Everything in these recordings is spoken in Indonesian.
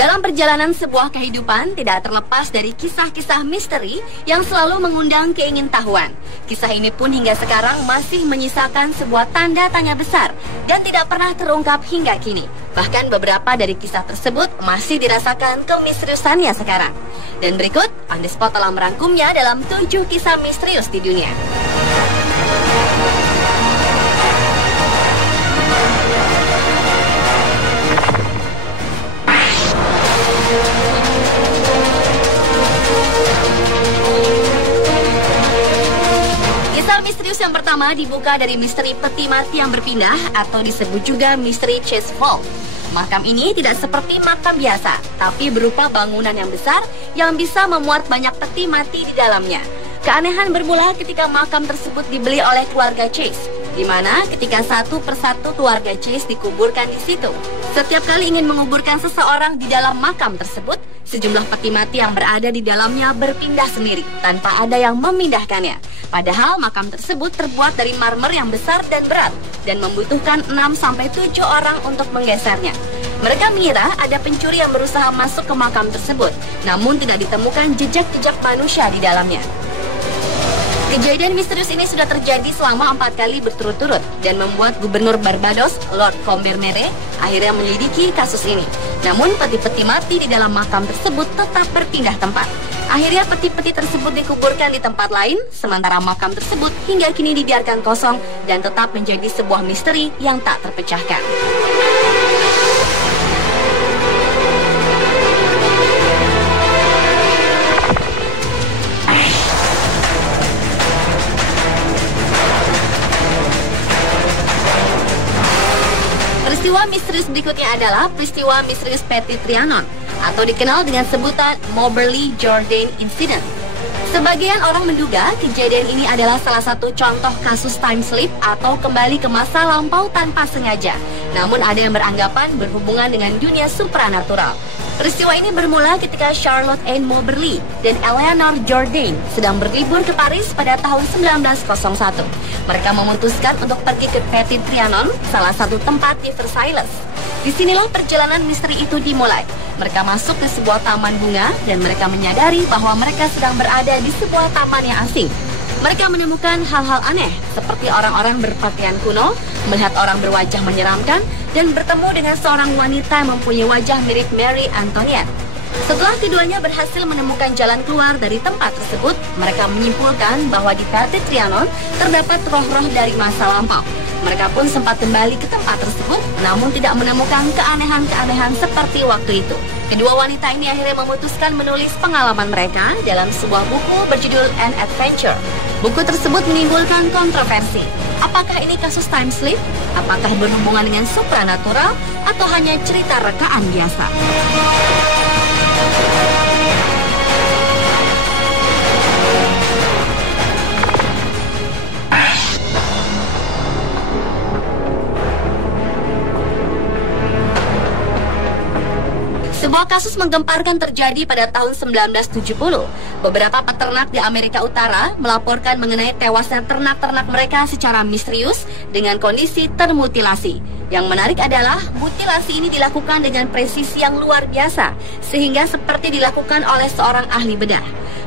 Dalam perjalanan sebuah kehidupan tidak terlepas dari kisah-kisah misteri yang selalu mengundang keingintahuan. Kisah ini pun hingga sekarang masih menyisakan sebuah tanda tanya besar dan tidak pernah terungkap hingga kini. Bahkan beberapa dari kisah tersebut masih dirasakan kemisteriusannya sekarang. Dan berikut, On The Spot telah merangkumnya dalam 7 kisah misterius di dunia. Kisah misterius yang pertama dibuka dari misteri peti mati yang berpindah atau disebut juga misteri Chase Vault. Makam ini tidak seperti makam biasa, tapi berupa bangunan yang besar yang bisa memuat banyak peti mati di dalamnya. Keanehan bermula ketika makam tersebut dibeli oleh keluarga Chase, di mana ketika satu persatu keluarga Chase dikuburkan di situ. Setiap kali ingin menguburkan seseorang di dalam makam tersebut, sejumlah peti mati yang berada di dalamnya berpindah sendiri tanpa ada yang memindahkannya. Padahal makam tersebut terbuat dari marmer yang besar dan berat dan membutuhkan 6-7 orang untuk menggesernya. Mereka mengira ada pencuri yang berusaha masuk ke makam tersebut, namun tidak ditemukan jejak-jejak manusia di dalamnya. Kejadian misterius ini sudah terjadi selama 4 kali berturut-turut dan membuat Gubernur Barbados, Lord Combermere, akhirnya menyelidiki kasus ini. Namun peti-peti mati di dalam makam tersebut tetap berpindah tempat. Akhirnya peti-peti tersebut dikuburkan di tempat lain, sementara makam tersebut hingga kini dibiarkan kosong dan tetap menjadi sebuah misteri yang tak terpecahkan. Peristiwa misterius berikutnya adalah peristiwa misterius Petit Trianon atau dikenal dengan sebutan Moberly Jordan Incident. Sebagian orang menduga kejadian ini adalah salah satu contoh kasus time slip atau kembali ke masa lampau tanpa sengaja. Namun ada yang beranggapan berhubungan dengan dunia supranatural. Peristiwa ini bermula ketika Charlotte Ann Moberly dan Eleanor Jordan sedang berlibur ke Paris pada tahun 1901. Mereka memutuskan untuk pergi ke Petit Trianon, salah satu tempat di Versailles. Disinilah perjalanan misteri itu dimulai. Mereka masuk ke sebuah taman bunga dan mereka menyadari bahwa mereka sedang berada di sebuah taman yang asing. Mereka menemukan hal-hal aneh seperti orang-orang berpakaian kuno, melihat orang berwajah menyeramkan, dan bertemu dengan seorang wanita yang mempunyai wajah mirip Mary Antoinette. Setelah keduanya berhasil menemukan jalan keluar dari tempat tersebut, mereka menyimpulkan bahwa di Petit Trianon terdapat roh-roh dari masa lampau. Mereka pun sempat kembali ke tempat tersebut, namun tidak menemukan keanehan-keanehan seperti waktu itu. Kedua wanita ini akhirnya memutuskan menulis pengalaman mereka dalam sebuah buku berjudul An Adventure. Buku tersebut menimbulkan kontroversi. Apakah ini kasus time slip? Apakah berhubungan dengan supranatural? Atau hanya cerita rekaan biasa? Sebuah kasus menggemparkan terjadi pada tahun 1970. Beberapa peternak di Amerika Utara melaporkan mengenai tewasnya ternak-ternak mereka secara misterius dengan kondisi termutilasi. Yang menarik adalah mutilasi ini dilakukan dengan presisi yang luar biasa, sehingga seperti dilakukan oleh seorang ahli bedah.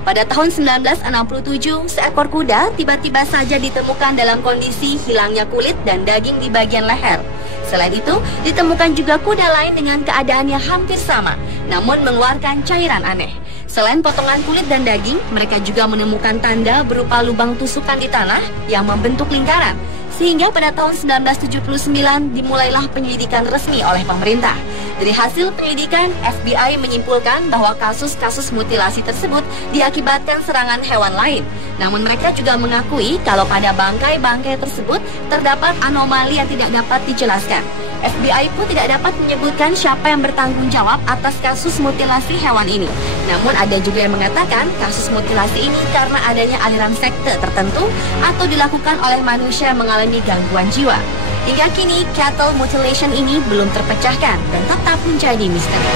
Pada tahun 1967, seekor kuda tiba-tiba saja ditemukan dalam kondisi hilangnya kulit dan daging di bagian leher. Selain itu, ditemukan juga kuda lain dengan keadaannya hampir sama, namun mengeluarkan cairan aneh. Selain potongan kulit dan daging, mereka juga menemukan tanda berupa lubang tusukan di tanah yang membentuk lingkaran. Sehingga pada tahun 1979 dimulailah penyelidikan resmi oleh pemerintah. Dari hasil penyelidikan, FBI menyimpulkan bahwa kasus-kasus mutilasi tersebut diakibatkan serangan hewan lain. Namun mereka juga mengakui kalau pada bangkai-bangkai tersebut terdapat anomali yang tidak dapat dijelaskan. FBI pun tidak dapat menyebutkan siapa yang bertanggung jawab atas kasus mutilasi hewan ini. Namun ada juga yang mengatakan kasus mutilasi ini karena adanya aliran sekte tertentu atau dilakukan oleh manusia yang mengalami gangguan jiwa. Hingga kini, cattle mutilation ini belum terpecahkan dan tetap menjadi misteri.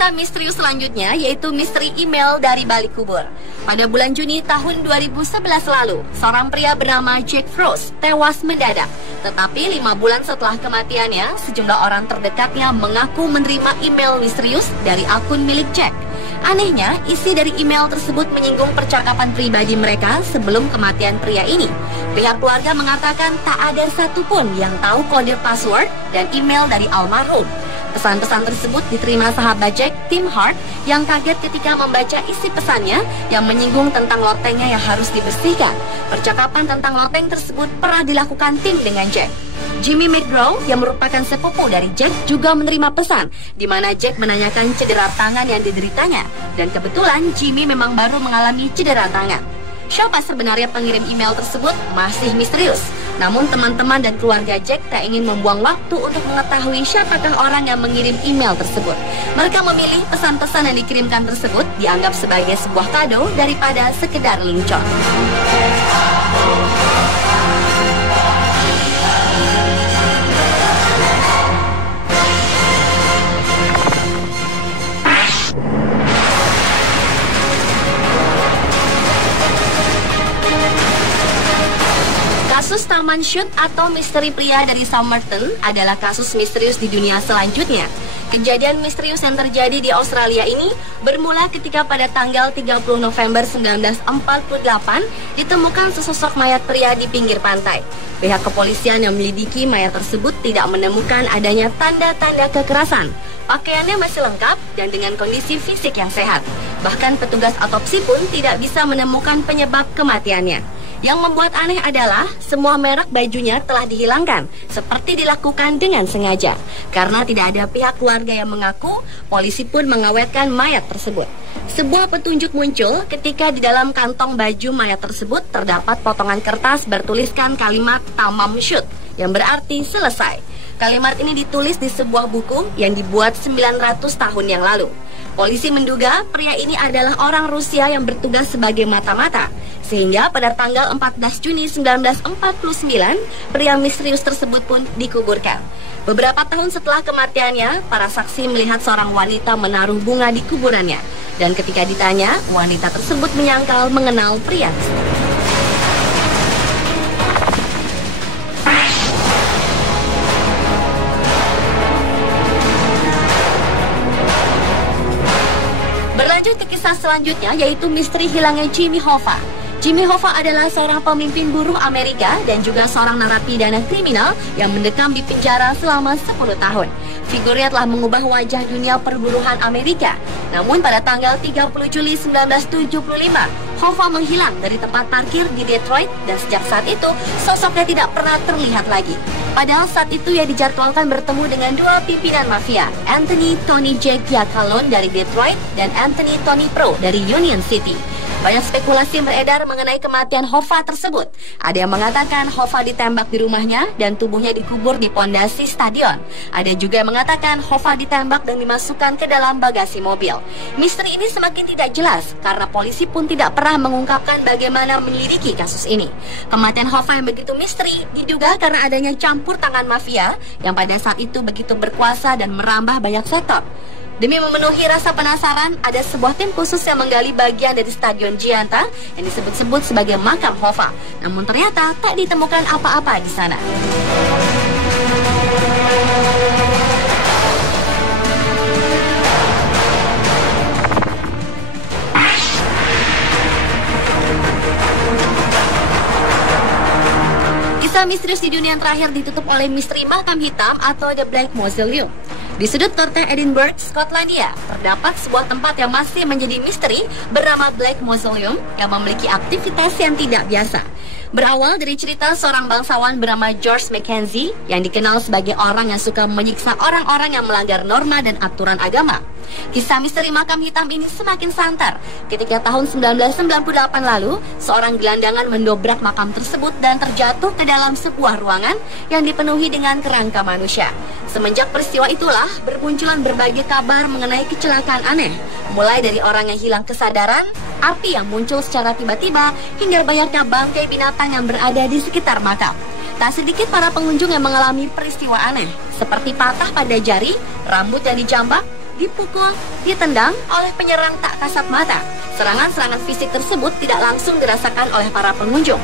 Kisah misterius selanjutnya yaitu misteri email dari balik kubur. Pada bulan Juni tahun 2011 lalu, seorang pria bernama Jack Frost tewas mendadak. Tetapi 5 bulan setelah kematiannya, sejumlah orang terdekatnya mengaku menerima email misterius dari akun milik Jack. Anehnya, isi dari email tersebut menyinggung percakapan pribadi mereka sebelum kematian pria ini. Pihak keluarga mengatakan tak ada satupun yang tahu kode password dan email dari almarhum. Pesan-pesan tersebut diterima sahabat Jack, Tim Hart, yang kaget ketika membaca isi pesannya yang menyinggung tentang lotengnya yang harus dibersihkan. Percakapan tentang loteng tersebut pernah dilakukan Tim dengan Jack. Jimmy McGraw, yang merupakan sepupu dari Jack, juga menerima pesan di mana Jack menanyakan cedera tangan yang dideritanya. Dan kebetulan Jimmy memang baru mengalami cedera tangan. Siapa sebenarnya pengirim email tersebut masih misterius. Namun teman-teman dan keluarga Jack tak ingin membuang waktu untuk mengetahui siapakah orang yang mengirim email tersebut. Mereka memilih pesan-pesan yang dikirimkan tersebut dianggap sebagai sebuah kado daripada sekedar lelucon. Kasus Taman Shoot atau misteri pria dari Somerton adalah kasus misterius di dunia selanjutnya. Kejadian misterius yang terjadi di Australia ini bermula ketika pada tanggal 30 November 1948 ditemukan sesosok mayat pria di pinggir pantai. Pihak kepolisian yang menyelidiki mayat tersebut tidak menemukan adanya tanda-tanda kekerasan. Pakaiannya masih lengkap dan dengan kondisi fisik yang sehat. Bahkan petugas otopsi pun tidak bisa menemukan penyebab kematiannya. Yang membuat aneh adalah semua merek bajunya telah dihilangkan, seperti dilakukan dengan sengaja. Karena tidak ada pihak keluarga yang mengaku, polisi pun mengawetkan mayat tersebut. Sebuah petunjuk muncul ketika di dalam kantong baju mayat tersebut terdapat potongan kertas bertuliskan kalimat "Tamam Shoot" yang berarti selesai. Kalimat ini ditulis di sebuah buku yang dibuat 900 tahun yang lalu. Polisi menduga pria ini adalah orang Rusia yang bertugas sebagai mata-mata. Sehingga pada tanggal 14 Juni 1949, pria misterius tersebut pun dikuburkan. Beberapa tahun setelah kematiannya, para saksi melihat seorang wanita menaruh bunga di kuburannya. Dan ketika ditanya, wanita tersebut menyangkal mengenal pria tersebut. Berlanjut ke kisah selanjutnya, yaitu misteri hilangnya Jimmy Hoffa. Jimmy Hoffa adalah seorang pemimpin buruh Amerika dan juga seorang narapidana kriminal yang mendekam di penjara selama 10 tahun. Figurnya telah mengubah wajah dunia perburuhan Amerika. Namun pada tanggal 30 Juli 1975, Hoffa menghilang dari tempat parkir di Detroit dan sejak saat itu sosoknya tidak pernah terlihat lagi. Padahal saat itu ia dijadwalkan bertemu dengan dua pimpinan mafia, Anthony Tony J. Giacalone dari Detroit dan Anthony Tony Pro dari Union City. Banyak spekulasi beredar mengenai kematian Hoffa tersebut. Ada yang mengatakan Hoffa ditembak di rumahnya dan tubuhnya dikubur di pondasi stadion. Ada juga yang mengatakan Hoffa ditembak dan dimasukkan ke dalam bagasi mobil. Misteri ini semakin tidak jelas karena polisi pun tidak pernah mengungkapkan bagaimana menyelidiki kasus ini. Kematian Hoffa yang begitu misteri diduga karena adanya campur tangan mafia yang pada saat itu begitu berkuasa dan merambah banyak sektor. Demi memenuhi rasa penasaran, ada sebuah tim khusus yang menggali bagian dari Stadion Gianta yang disebut-sebut sebagai makam Hoffa. Namun ternyata tak ditemukan apa-apa di sana. Kisah misterius di dunia yang terakhir ditutup oleh misteri makam hitam atau The Black Mausoleum. Di sudut kota Edinburgh, Skotlandia, terdapat sebuah tempat yang masih menjadi misteri bernama Black Mausoleum yang memiliki aktivitas yang tidak biasa. Berawal dari cerita seorang bangsawan bernama George Mackenzie yang dikenal sebagai orang yang suka menyiksa orang-orang yang melanggar norma dan aturan agama. Kisah misteri makam hitam ini semakin santer ketika tahun 1998 lalu seorang gelandangan mendobrak makam tersebut dan terjatuh ke dalam sebuah ruangan yang dipenuhi dengan kerangka manusia. Semenjak peristiwa itulah bermunculan berbagai kabar mengenai kecelakaan aneh, mulai dari orang yang hilang kesadaran, api yang muncul secara tiba-tiba, hingga banyaknya bangkai binatang yang berada di sekitar makam. Tak sedikit para pengunjung yang mengalami peristiwa aneh, seperti patah pada jari, rambut yang dijambak, dipukul, ditendang oleh penyerang tak kasat mata. Serangan-serangan fisik tersebut tidak langsung dirasakan oleh para pengunjung.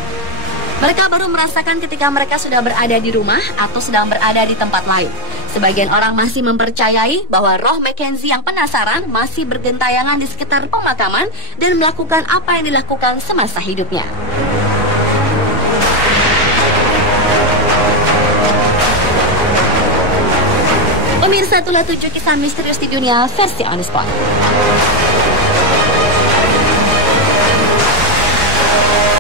Mereka baru merasakan ketika mereka sudah berada di rumah atau sedang berada di tempat lain. Sebagian orang masih mempercayai bahwa roh Mackenzie yang penasaran masih bergentayangan di sekitar pemakaman dan melakukan apa yang dilakukan semasa hidupnya. Pemirsa, itulah 7 kisah misterius di dunia versi On The Spot.